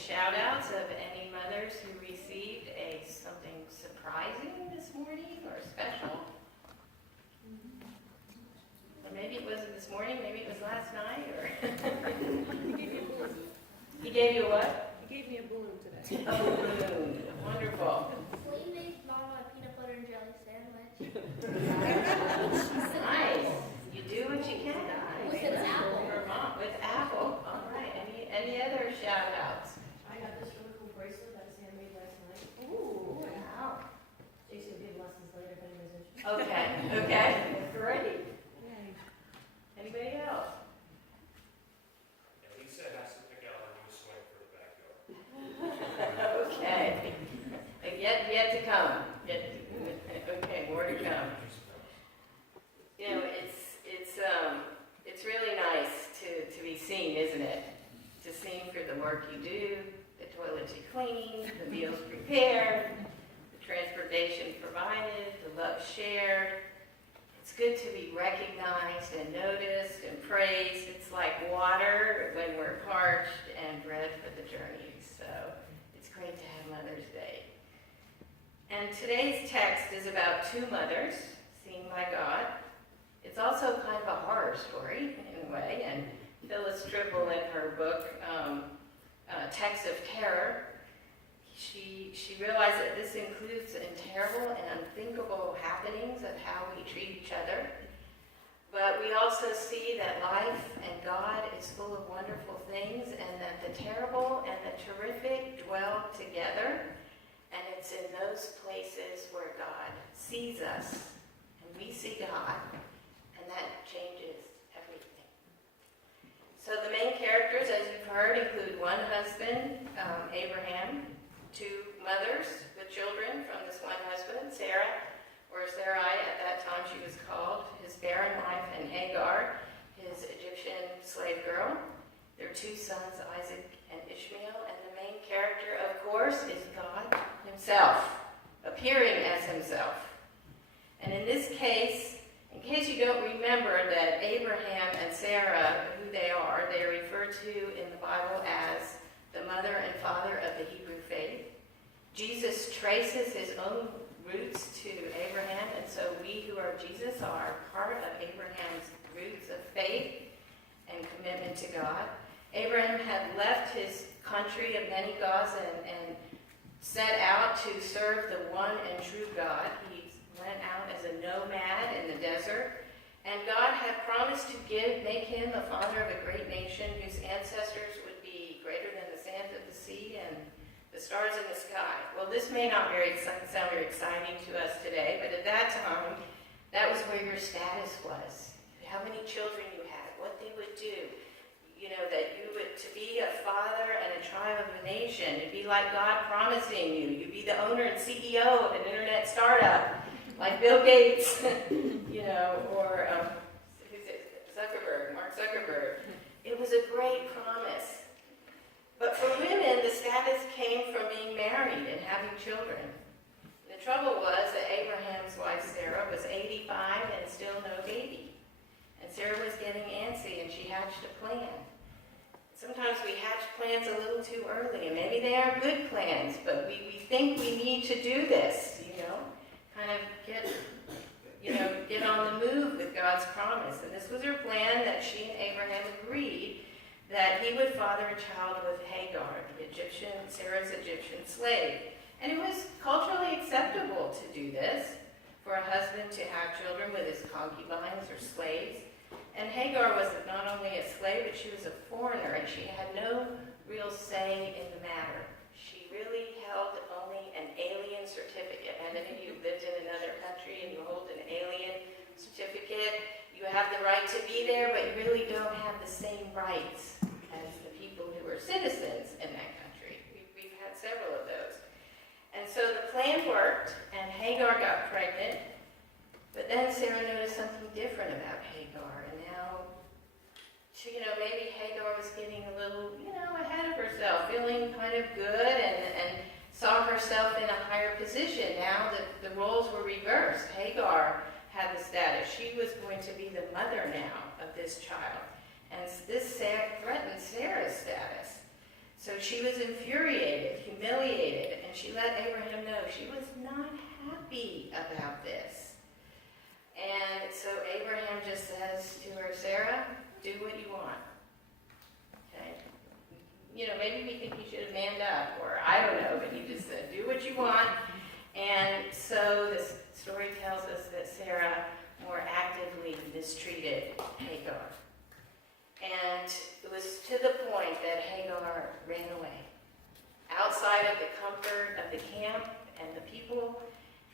shout outs of any mothers who received something surprising this morning or special. Or maybe it wasn't this morning, maybe it was last night, or he gave you a what? He gave me a balloon today. A balloon. Wonderful. Lee made Mama a peanut butter and jelly sandwich. Nice. You do what you can. With an apple. For mom, with apple. All right. Any other shout outs? I got this really cool bracelet that was handmade last night. Ooh, wow. Jason will give lessons later if anybody's interested. Okay. Great. Anybody else? And Lisa has to pick out her new swing for the backyard. Okay. Yet to come. Okay, more to come. You know, it's really nice to be seen, isn't it? To sing for the work you do, the toilets you clean, the meals prepared, the transportation provided, the love shared. It's good to be recognized and noticed and praised. It's like water when we're parched and bread for the journey. So it's great to have Mother's Day. And today's text is about two mothers seen by God. It's also kind of a horror story in a way, and Phyllis Triple in her book, Texts of Terror, she realized that this includes terrible and unthinkable happenings of how we treat each other. But we also see that life and God is full of wonderful things, and that the terrible and the terrific dwell together. And it's in those places where God sees us, and we see God, and that changes everything. So the main characters, as you've heard, include one husband, Abraham, two mothers with children from this one husband, Sarah, or Sarai at that time she was called, his barren wife, and Hagar, his Egyptian slave girl. Their two sons, Isaac and Ishmael, and the main character, of course, is God himself, appearing as himself. And in this case, in case you don't remember that Abraham and Sarah, who they are referred to in the Bible as the mother and father of the Hebrew faith. Jesus traces his own roots to Abraham, and so we who are Jesus are part of Abraham's roots of faith and commitment to God. Abraham had left his country of many gods and set out to serve the one and true God. He went out as a nomad in the desert, and God had promised to make him the father of a great nation whose ancestors would be greater than the sands of the sea and the stars in the sky. Well, this may not sound very exciting to us today, but at that time, that was where your status was. How many children you had, what they would do. You know, that you would, to be a father and a tribe of a nation, it'd be like God promising you. You'd be the owner and CEO of an internet startup, like Bill Gates, you know, or who's it? Mark Zuckerberg. It was a great promise. But for women, the status came from being married and having children. The trouble was that Abraham's wife Sarah was 85 and still no baby. And Sarah was getting antsy, and she hatched a plan. Sometimes we hatch plans a little too early, and maybe they are good plans, but we think we need to do this, you know, kind of get on the move with God's promise. And this was her plan, that she and Abraham agreed that he would father a child with Hagar, Sarah's Egyptian slave. And it was culturally acceptable to do this, for a husband to have children with his concubines or slaves. And Hagar was not only a slave, but she was a foreigner, and she had no real say in the matter. She really held only an alien certificate. And if you lived in another country and you hold an alien certificate, you have the right to be there, but you really don't have the same rights as the people who are citizens in that country. We've had several of those. And so the plan worked, and Hagar got pregnant, but then Sarah noticed something different about Hagar, and now, maybe Hagar was getting a little, ahead of herself, feeling kind of good, and saw herself in a higher position. Now that the roles were reversed, Hagar had the status. She was going to be the mother now of this child, and this threatened Sarah's status. So she was infuriated, humiliated, and she let Abraham know she was not happy about this. And so Abraham just says to her, Sarah, do what you want. Okay? You know, maybe we think he should have manned up, or I don't know, but he just said, do what you want. And so this story tells us that Sarah more actively mistreated Hagar. And it was to the point that Hagar ran away outside of the comfort of the camp and the people,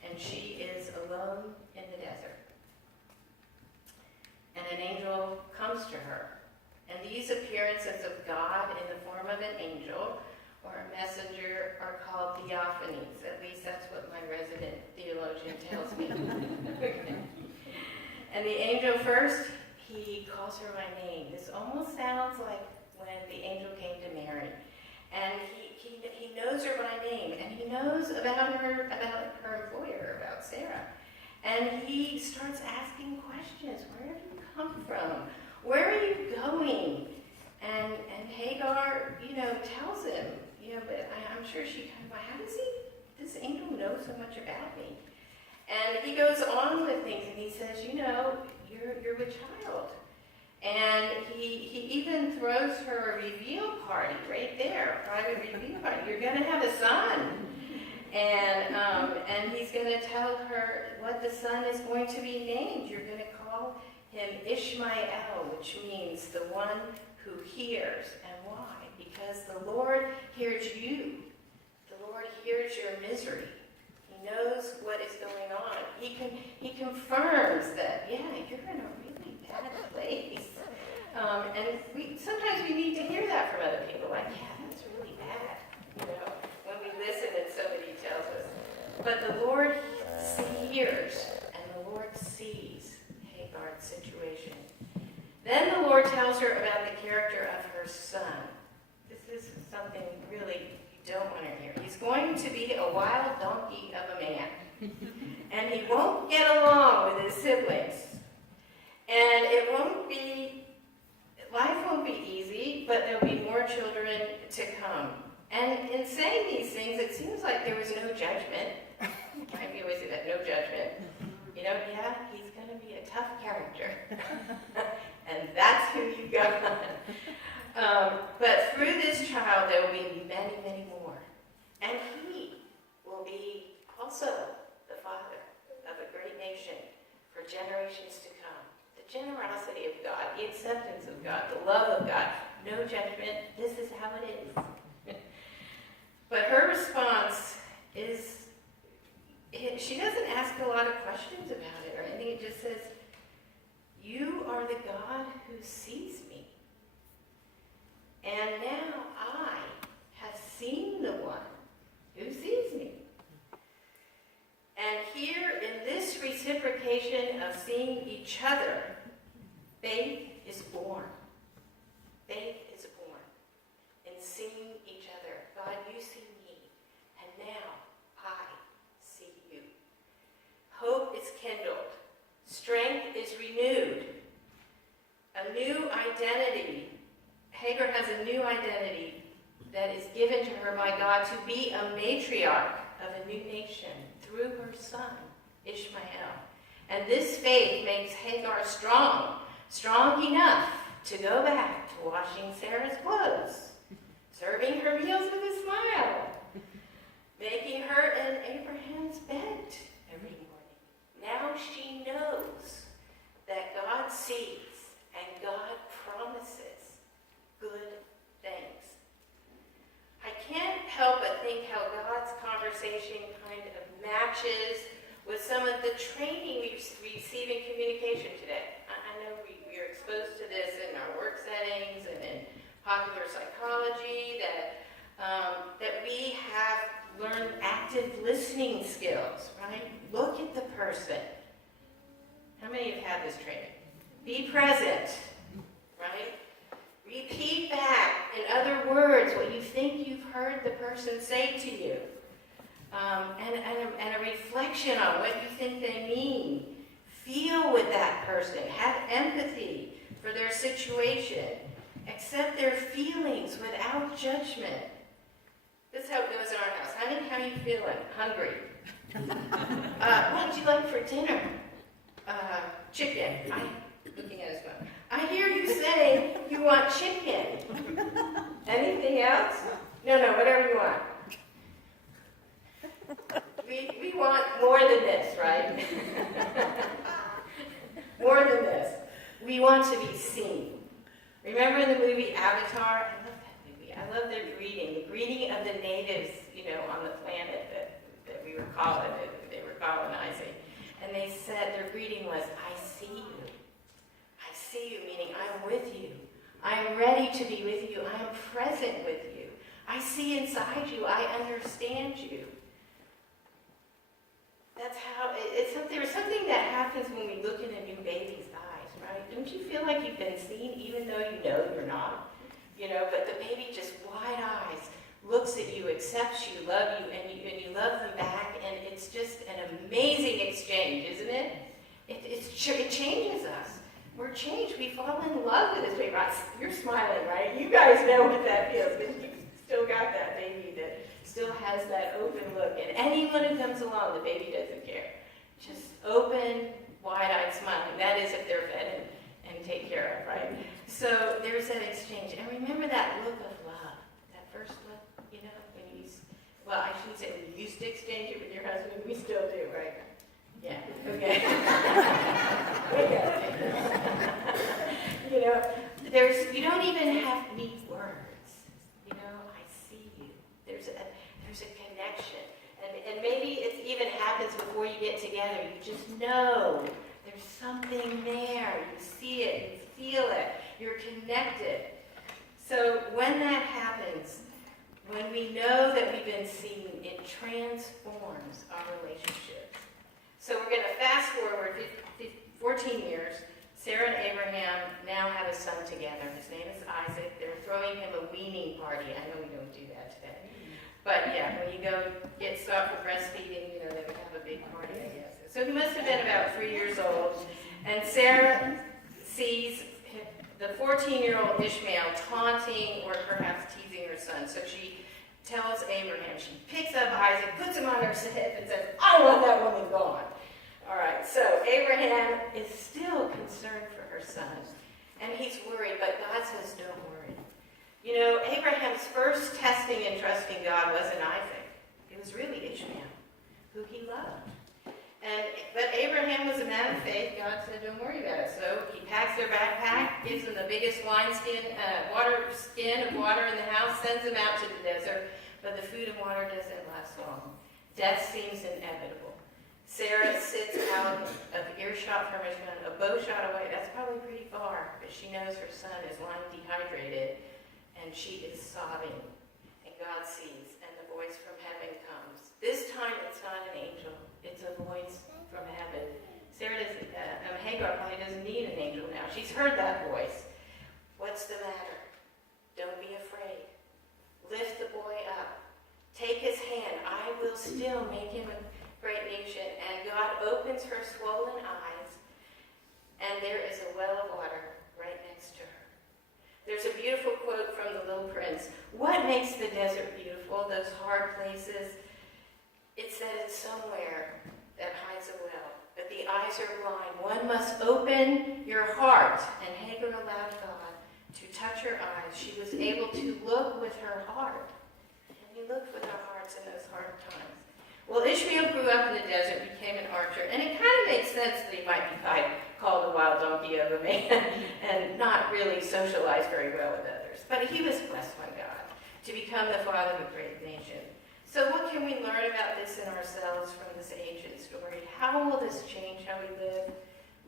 and she is alone in the desert. And an angel comes to her. And these appearances of God in the form of an angel or a messenger are called theophanies. At least that's what my resident theologian tells me. And the angel first, he calls her by name. This almost sounds like when the angel came to Mary. And he knows her by name, and he knows about her employer, about Sarah. And he starts asking questions. Where have you come from? Where are you going? And Hagar, tells him, but I'm sure she kind of, how does this angel know so much about me? And he goes on with things, and he says, you're with child. And he even throws her a reveal party right there, a private reveal party. You're going to have a son. And he's going to tell her what the son is going to be named. You're going to call him Ishmael, which means the one who hears. And why? Because the Lord hears you. The Lord hears your misery. He knows what is going on. He confirms that, yeah, you're in a really bad place. And sometimes we need to hear that from other people. Like, yeah, that's really bad. When we listen and somebody tells us. But the Lord hears and the Lord sees Hagar's situation. Then the Lord tells her about the character of her son. This is something really you don't want to hear. He's going to be a wild donkey of a man. And he won't get along with his siblings. And life won't be easy, but there'll be more children to come. And in saying these things, it seems like there was no judgment. Right? We always say that, no judgment. Yeah, he's going to be a tough character. And that's who you got. But through this child, there will be many, many more. And he will be also the father of a great nation for generations to come. The generosity of God, the acceptance of God, the love of God, no judgment. This is how it is. But her response is, she doesn't ask a lot of questions about it or anything. It just says, you are the God who sees me. And now I have seen the one who sees me. And here in this reciprocation of seeing each other, faith is born. Faith is born in seeing each other. God, you see me, and now I see you. Hope is kindled. Strength is renewed. A new identity. Hagar has a new identity that is given to her by God to be a matriarch of a new nation through her son, Ishmael. And this faith makes Hagar strong enough to go back to washing Sarah's clothes, serving her meals with a smile, making her in Abraham's bed every morning. Now she knows that God sees and God promises good things. I can't help but think how God's conversation kind of matches with some of the training we receive in communication today. I know we are exposed to this in our work settings and in popular psychology, that we have learned active listening skills, right? Look at the person. How many have had this training? Be present, right? Repeat back, in other words, what you think you've heard the person say to you. And a reflection on what you think they mean. Feel with that person. Have empathy for their situation. accept their feelings without judgment. This is how it goes in our house. Honey, how you feeling? Hungry. What would you like for dinner? Chicken. Looking at his phone. I hear you say you want chicken. Anything else? No, whatever you want. We want more than this, right? More than this. We want to be seen. Remember in the movie Avatar? I love that movie. I love their greeting. The greeting of the natives, on the planet that we were they were colonizing. And they said, their greeting was, I see you. I see you, meaning I'm with you. I am ready to be with you. I am present with you. I see inside you. I understand you. That's how, there's something that happens when we look in a new baby's eyes, right? Don't you feel like you've been seen even though you know you're not? But the baby just wide eyes looks at you, accepts you, loves you, and you love them back, and it's just an amazing exchange, isn't it? It changes us. We're changed. We fall in love with this baby. You're smiling, right? You guys know what that feels, because you still got that baby that still has that open look. And anyone who comes along, the baby doesn't care. Just open, wide-eyed smiling. That is if they're fed and taken care of, right? So there's that exchange. And remember that look of love, that first look, when well, I shouldn't say we used to exchange it with your husband. We still do, right? Yeah, okay. You don't even have to need words. I see you. There's a connection. And maybe it even happens before you get together. You just know there's something there. You see it, you feel it, you're connected. So when that happens, when we know that we've been seen, it transforms our relationships. So we're going to fast forward 14 years. Sarah and Abraham now have a son together. His name is Isaac. They're throwing him a weaning party. I know we don't do that today. But yeah, when you go get stuff for breastfeeding, they would have a big party, I guess. So he must have been about 3 years old. And Sarah sees the 14-year-old Ishmael taunting or perhaps teasing her son. So she tells Abraham, she picks up Isaac, puts him on her hip, and says, I want that woman gone. All right, so Abraham is still concerned for her son, and he's worried, but God says, don't worry. Abraham's first testing and trusting God wasn't Isaac. It was really Ishmael, who he loved. But Abraham was a man of faith. God said, don't worry about it. So he packs their backpack, gives them the biggest skin of water in the house, sends them out to the desert, but the food and water doesn't last long. Death seems inevitable. Sarah sits out of earshot from her son, a bow shot away. That's probably pretty far, but she knows her son is lying dehydrated, and she is sobbing. And God sees, and the voice from heaven comes. This time, it's not an angel. It's a voice from heaven. Hagar probably doesn't need an angel now. She's heard that voice. What's the matter? Don't be afraid. Lift the boy up. Take his hand. I will still make him a great nation. And God opens her swollen eyes, and there is a well of water right next to her. There's a beautiful quote from The Little Prince. What makes the desert beautiful, those hard places? It's that it's somewhere that hides a well. But the eyes are blind. One must open your heart. And Hagar allowed God to touch her eyes. She was able to look with her heart. And we look with our hearts in those hard times. Well, Ishmael grew up in the desert, became an archer, and it kind of makes sense that he might be called a wild donkey of a man and not really socialized very well with others. But he was blessed by God to become the father of a great nation. So what can we learn about this in ourselves from this ancient story? How will this change how we live?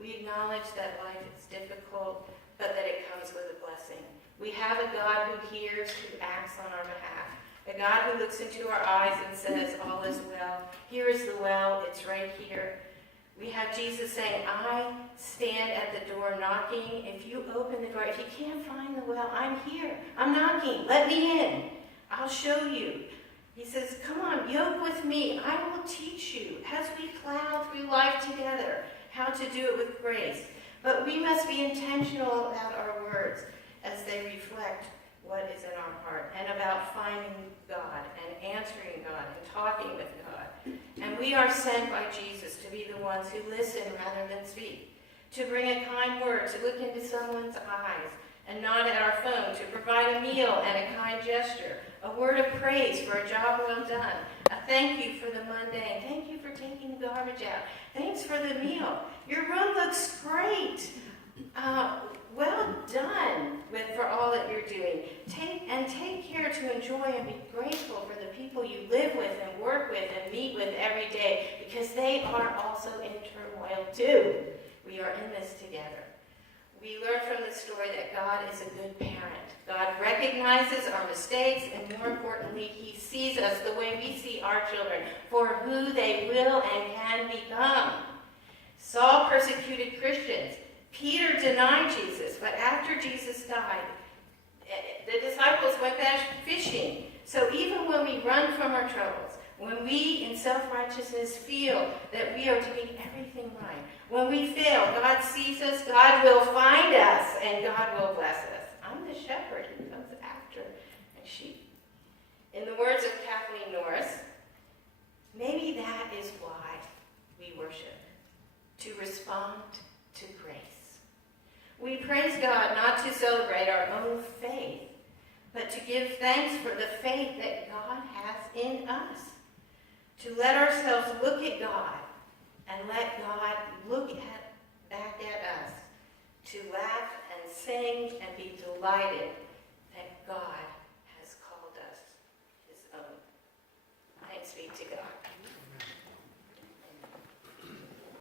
We acknowledge that life is difficult, but that it comes with a blessing. We have a God who hears, who acts on our behalf. A God who looks into our eyes and says, all is well. Here is the well. It's right here. We have Jesus saying, I stand at the door knocking. If you open the door, if you can't find the well, I'm here. I'm knocking. Let me in. I'll show you. He says, come on, yoke with me. I will teach you as we plow through life together how to do it with grace. But we must be intentional about our words. as they reflect what is in our heart, and about finding God and answering God and talking with God. And we are sent by Jesus to be the ones who listen rather than speak, to bring a kind word, to look into someone's eyes and nod at our phone, to provide a meal and a kind gesture, a word of praise for a job well done, a thank you for the mundane, thank you for taking the garbage out, thanks for the meal, your room looks great, well done for all that you're doing. Take care to enjoy and be grateful for the people you live with and work with and meet with every day, because they are also in turmoil too. We are in this together. We learn from the story that God is a good parent. God recognizes our mistakes, and more importantly, He sees us the way we see our children, for who they will and can become. Saul persecuted Christians. Peter denied Jesus, but after Jesus died, the disciples went back fishing. So even when we run from our troubles, when we in self-righteousness feel that we are doing everything right, when we fail, God sees us, God will find us, and God will bless us. I'm the shepherd who comes after my sheep. In the words of Kathleen Norris, maybe that is why we worship, to respond to grace. We praise God not to celebrate our own faith, but to give thanks for the faith that God has in us. To let ourselves look at God and let God look back at us. To laugh and sing and be delighted